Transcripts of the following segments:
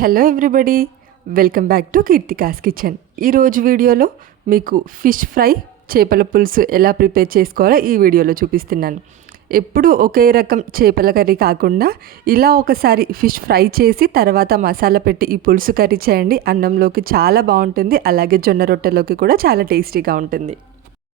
Hello everybody, welcome back to Keerthika's kitchen. ఈరోజు వీడియోలో మీకు ఫిష్ ఫ్రై, చేపల పులుసు ఎలా ప్రిపేర్ చేసుకోవాలో ఈ వీడియోలో చూపిస్తున్నాను. ఎప్పుడు ఒకే రకం చేపల కర్రీ కాకుండా ఇలా ఒకసారి ఫిష్ ఫ్రై చేసి తర్వాత మసాలా పెట్టి ఈ పులుసు కర్రీ చేయండి. అన్నంలోకి చాలా బాగుంటుంది, అలాగే జొన్న రొట్టెలోకి కూడా చాలా టేస్టీగా ఉంటుంది.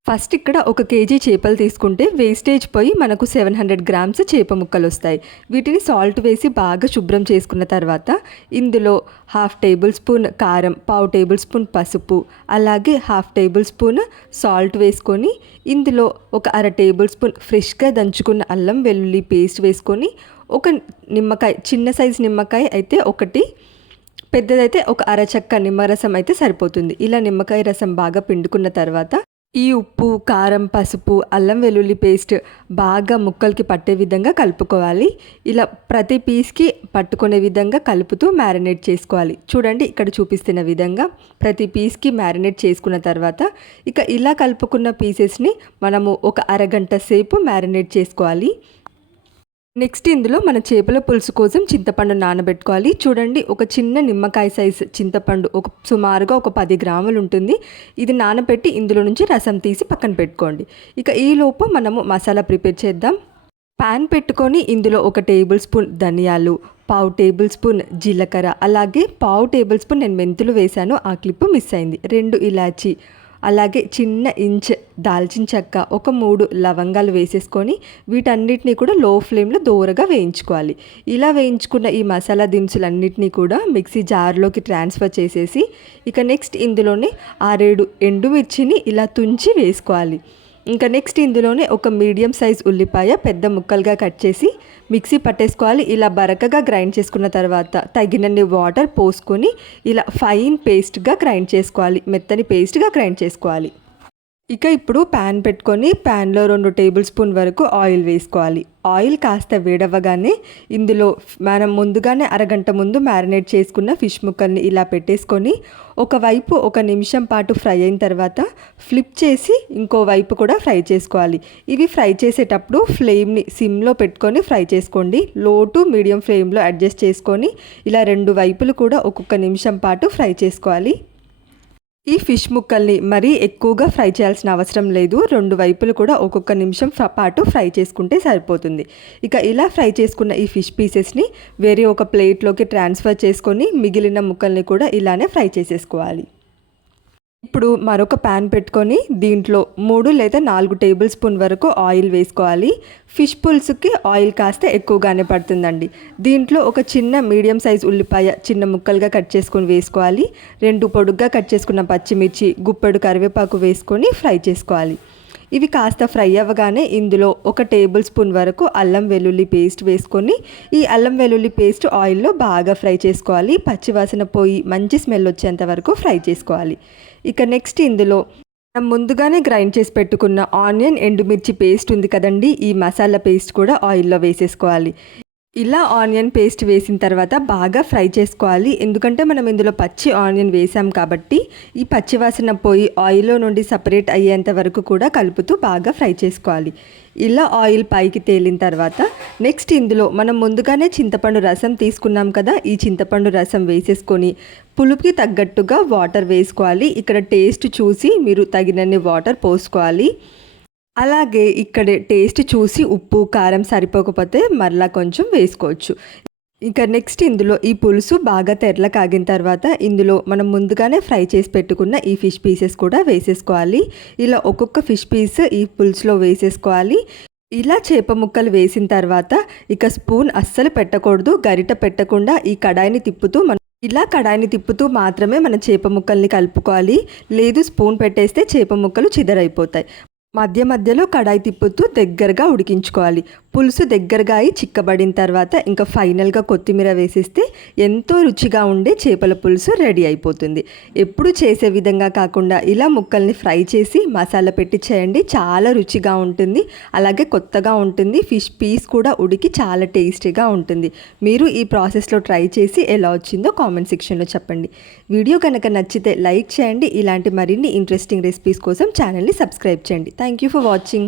ఫస్ట్ ఇక్కడ 1 కేజీ చేపలు తీసుకుంటే వేస్టేజ్ పోయి మనకు 700 గ్రామ్స్ చేప ముక్కలు వస్తాయి. వీటిని సాల్ట్ వేసి బాగా శుభ్రం చేసుకున్న తర్వాత ఇందులో 1/2 టేబుల్ స్పూన్ కారం, 1/4 టేబుల్ స్పూన్ పసుపు, అలాగే 1/2 టేబుల్ స్పూన్ సాల్ట్ వేసుకొని ఇందులో 1/2 టేబుల్ స్పూన్ ఫ్రెష్గా దంచుకున్న అల్లం వెల్లుల్లి పేస్ట్ వేసుకొని ఒక నిమ్మకాయ, చిన్న సైజు నిమ్మకాయ అయితే ఒకటి, పెద్దదైతే ఒక అరచక్క నిమ్మరసం అయితే సరిపోతుంది. ఇలా నిమ్మకాయ రసం బాగా పిండుకున్న తర్వాత ఈ ఉప్పు, కారం, పసుపు, అల్లం వెల్లుల్లి పేస్ట్ బాగా ముక్కలకి పట్టే విధంగా కలుపుకోవాలి. ఇలా ప్రతి పీస్కి పట్టుకునే విధంగా కలుపుతూ మ్యారినేట్ చేసుకోవాలి. చూడండి, ఇక్కడ చూపిస్తున్న విధంగా ప్రతి పీస్కి మ్యారినేట్ చేసుకున్న తర్వాత ఇక ఇలా కలుపుకున్న పీసెస్ని మనము ఒక అరగంట సేపు మ్యారినేట్ చేసుకోవాలి. నెక్స్ట్ ఇందులో మన చేపల పులుసు కోసం చింతపండు నానబెట్టుకోవాలి. చూడండి, ఒక చిన్న నిమ్మకాయ సైజు చింతపండు సుమారుగా ఒక 10 గ్రాములు ఉంటుంది. ఇది నానబెట్టి ఇందులో నుంచి రసం తీసి పక్కన పెట్టుకోండి. ఇక ఈలోపు మనము మసాలా ప్రిపేర్ చేద్దాం. ప్యాన్ పెట్టుకొని ఇందులో 1 టేబుల్ స్పూన్ ధనియాలు, 1/4 టేబుల్ స్పూన్ జీలకర్ర, అలాగే 1/4 టేబుల్ స్పూన్ నేను మెంతులు వేశాను, ఆ క్లిప్ మిస్ అయింది, 2 ఇలాచి, అలాగే చిన్న ఇంచ్ దాల్చిన చెక్క, ఒక 3 లవంగాలు వేసేసుకొని వీటన్నిటిని కూడా లో ఫ్లేమ్లో దోరగా వేయించుకోవాలి. ఇలా వేయించుకున్న ఈ మసాలా దినుసులన్నిటినీ కూడా మిక్సీ జార్లోకి ట్రాన్స్ఫర్ చేసేసి ఇక నెక్స్ట్ ఇందులోనే 6-7 ఎండుమిర్చిని ఇలా తుంచి వేసుకోవాలి. ఇంకా నెక్స్ట్ ఇందులోనే ఒక మీడియం సైజ్ ఉల్లిపాయ పెద్ద ముక్కలుగా కట్ చేసి మిక్సీ పట్టేసుకోవాలి. ఇలా బరకగా గ్రైండ్ చేసుకున్న తర్వాత తగినన్ని వాటర్ పోసుకొని ఇలా ఫైన్ పేస్ట్గా గ్రైండ్ చేసుకోవాలి, మెత్తని పేస్ట్గా గ్రైండ్ చేసుకోవాలి. ఇక ఇప్పుడు ప్యాన్ పెట్టుకొని ప్యాన్లో 2 టేబుల్ స్పూన్ వరకు ఆయిల్ వేసుకోవాలి. ఆయిల్ కాస్త వేడవ్వగానే ఇందులో మనం ముందుగానే అరగంట ముందు మ్యారినేట్ చేసుకున్న ఫిష్ ముక్కల్ని ఇలా పెట్టేసుకొని ఒకవైపు 1 నిమిషం పాటు ఫ్రై అయిన తర్వాత ఫ్లిప్ చేసి ఇంకో వైపు కూడా ఫ్రై చేసుకోవాలి. ఇవి ఫ్రై చేసేటప్పుడు ఫ్లేమ్ని సిమ్లో పెట్టుకొని ఫ్రై చేసుకోండి. లో టు మీడియం ఫ్లేమ్లో అడ్జస్ట్ చేసుకొని ఇలా 2 వైపులు కూడా ఒక్కొక్క నిమిషం పాటు ఫ్రై చేసుకోవాలి. ఈ ఫిష్ ముక్కల్ని మరీ ఎక్కువగా ఫ్రై చేయాల్సిన అవసరం లేదు. 2 వైపులు కూడా ఒక్కొక్క నిమిషం పాటు ఫ్రై చేసుకుంటే సరిపోతుంది. ఇక ఇలా ఫ్రై చేసుకున్న ఈ ఫిష్ పీసెస్ని వేరే ఒక ప్లేట్లోకి ట్రాన్స్ఫర్ చేసుకొని మిగిలిన ముక్కల్ని కూడా ఇలానే ఫ్రై చేసేసుకోవాలి. ఇప్పుడు మరొక ప్యాన్ పెట్టుకొని దీంట్లో 3 లేదా 4 టేబుల్ స్పూన్ వరకు ఆయిల్ వేసుకోవాలి. ఫిష్ పులుసుకి ఆయిల్ కాస్త ఎక్కువగానే పడుతుందండి. దీంట్లో ఒక చిన్న మీడియం సైజ్ ఉల్లిపాయ చిన్న ముక్కలుగా కట్ చేసుకొని వేసుకోవాలి. 2 పొడుగ్గా కట్ చేసుకున్న పచ్చిమిర్చి, గుప్పెడు కరివేపాకు వేసుకొని ఫ్రై చేసుకోవాలి. ఇవి కాస్త ఫ్రై అవ్వగానే ఇందులో 1 టేబుల్ స్పూన్ వరకు అల్లం వెల్లుల్లి పేస్ట్ వేసుకొని ఈ అల్లం వెల్లుల్లి పేస్ట్ ఆయిల్లో బాగా ఫ్రై చేసుకోవాలి. పచ్చివాసన పోయి మంచి స్మెల్ వచ్చేంత వరకు ఫ్రై చేసుకోవాలి. ఇక నెక్స్ట్ ఇందులో మనం ముందుగానే గ్రైండ్ చేసి పెట్టుకున్న ఆనియన్, ఎండుమిర్చి పేస్ట్ ఉంది కదండి, ఈ మసాలా పేస్ట్ కూడా ఆయిల్లో వేసేసుకోవాలి. ఇలా ఆనియన్ పేస్ట్ వేసిన తర్వాత బాగా ఫ్రై చేసుకోవాలి. ఎందుకంటే మనం ఇందులో పచ్చి ఆనియన్ వేసాం కాబట్టి ఈ పచ్చివాసన పోయి ఆయిల్లో నుండి సపరేట్ అయ్యేంత వరకు కూడా కలుపుతూ బాగా ఫ్రై చేసుకోవాలి. ఇలా ఆయిల్ పైకి తేలిన తర్వాత నెక్స్ట్ ఇందులో మనం ముందుగానే చింతపండు రసం తీసుకున్నాం కదా, ఈ చింతపండు రసం వేసేసుకొని పులుపుకి తగ్గట్టుగా వాటర్ వేసుకోవాలి. ఇక్కడ టేస్ట్ చూసి మీరు తగినన్ని వాటర్ పోసుకోవాలి. అలాగే ఇక్కడ టేస్ట్ చూసి ఉప్పు, కారం సరిపోకపోతే మరలా కొంచెం వేసుకోవచ్చు. ఇంకా నెక్స్ట్ ఇందులో ఈ పులుసు బాగా తెరల కాగిన తర్వాత ఇందులో మనం ముందుగానే ఫ్రై చేసి పెట్టుకున్న ఈ ఫిష్ పీసెస్ కూడా వేసేసుకోవాలి. ఇలా ఒక్కొక్క ఫిష్ పీస్ ఈ పులుసులో వేసేసుకోవాలి. ఇలా చేప ముక్కలు వేసిన తర్వాత ఇక స్పూన్ అస్సలు పెట్టకూడదు, గరిట పెట్టకుండా ఈ కడాయిని తిప్పుతూ ఇలా కడాయిని తిప్పుతూ మాత్రమే మన చేప ముక్కల్ని కలుపుకోవాలి. లేదు స్పూన్ పెట్టేస్తే చేప ముక్కలు చిదరైపోతాయి. మధ్య మధ్యలో కడాయి తిప్పుతూ దగ్గరగా ఉడికించుకోవాలి. పులుసు దగ్గరగా అయి చిక్కబడిన తర్వాత ఇంకా ఫైనల్గా కొత్తిమీర వేసేస్తే ఎంతో రుచిగా ఉండే చేపల పులుసు రెడీ అయిపోతుంది. ఎప్పుడు చేసే విధంగా కాకుండా ఇలా ముక్కల్ని ఫ్రై చేసి మసాలా పెట్టి చేయండి, చాలా రుచిగా ఉంటుంది, అలాగే కొత్తగా ఉంటుంది. ఫిష్ పీస్ కూడా ఉడికి చాలా టేస్టీగా ఉంటుంది. మీరు ఈ ప్రాసెస్లో ట్రై చేసి ఎలా వచ్చిందో కామెంట్ సెక్షన్లో చెప్పండి. వీడియో కనుక నచ్చితే లైక్ చేయండి. ఇలాంటి మరిన్ని ఇంట్రెస్టింగ్ రెసిపీస్ కోసం ఛానల్ని సబ్స్క్రైబ్ చేయండి. Thank you for watching.